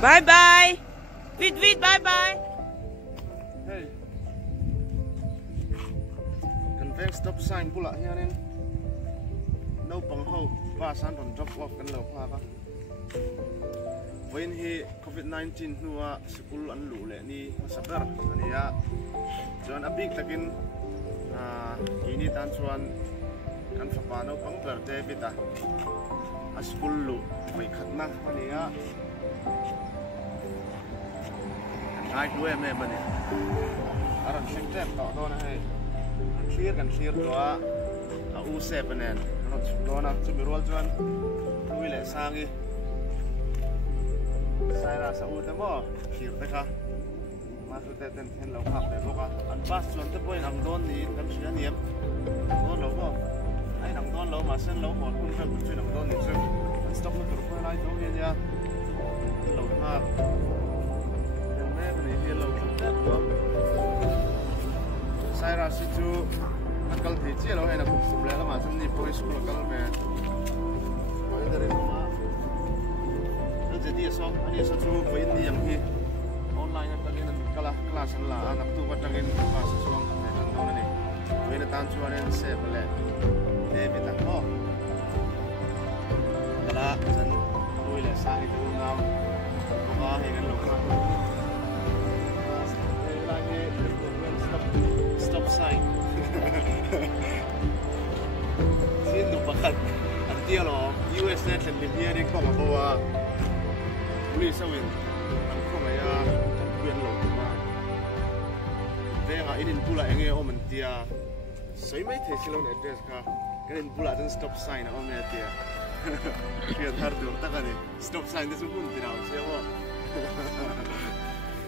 Bye bye. Vid, bye bye. Hey. Cần stop sign pula nha nên. Naupang ho pasan ron drop off kan lo pha ka. When he COVID-19 nuwa school an lu le ni masabar ania. Chuan abik takin ini tan chuan kan fapa naupang birthday bita. A school lu mai khatna ania. Ai đuôi em mani. Aran sing tep to do na he. Kan clear to a u7 nen. Nó chụp nó chụp bị roll chuan. Lui lệ sang đi. Sai ra sa u te mo. Clear te kha. Ma su te ten hen lo khap te boka. An pass chuan te point ang don ni kan sia niam. Don lo mo. Ai nang don lo ma sen lo mo kun kan chu nang don ni chu. An stop no tur ko lai do hian ya. Lo khap. Sai ra si chu akal thi chi lo he na khum le la ma chum ni poi school akal me poi da re ma no je dia so ani so chu poi ni yang hi online na tangin kala class an la anak tu wa tangin pa sa chuang ne tan no ni poi na tan chuan en se pale ne bi ta ko kala san lui le sa ni tu ngam ko ma he kan lo ka stop sign. Xin được bạc hạt ăn tia lo US net lên bên kia đi không mà bao police sao vậy ăn không này quyền lộ mà về ngã in pula anh em mình tia sấy mấy thế xin luôn address cả cái in pula trên stop sign ông này tia kia thar đường ta cái stop sign itu pun tidak siapa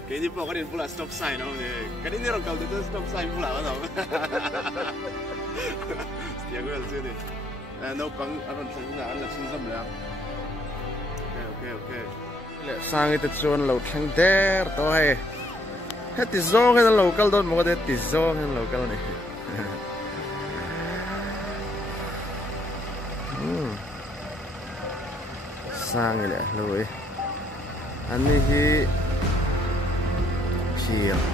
cái gì bỏ cái đèn pula stop sign không thì cái này orang kalau itu stop sign pula kan tau setiap gue lihat sini naupang aron sana anak susah belang oke lihat sang itu cuman laut yang der tau hai hati zong kan lokal don mau hati zong kan lokal nih sang ini lui ani hi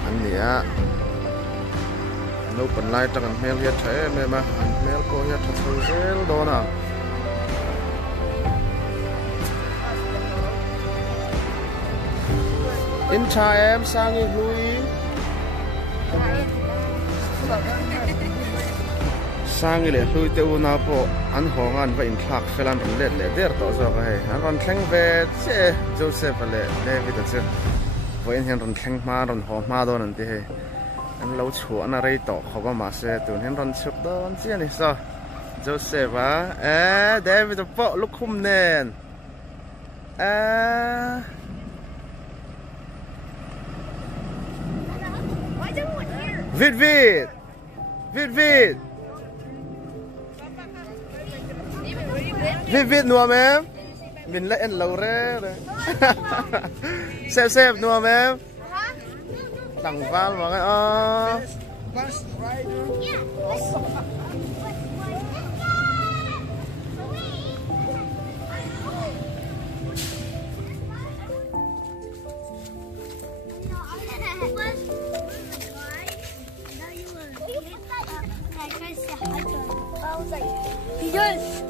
anh nhỉ nấu phần lai trong mel hết thế mà mel có hết thật sâu đó nào in cha em sang đi lui sang đi để lui tiêu na po anh hong anh phải in khắc phải làm lệ lệ để tao cho cái anh còn thằng về chế Joseph lệ David chứ với anh run kheng ma run ho ma do nanti he anh lâu chuột na rei to khó có mà xe tụi anh run chụp đó anh chia này sao Joseph à David the po lúc khum nền Vid nuông em mình lại ăn lâu re xem nuông em đằng van vào cái He does.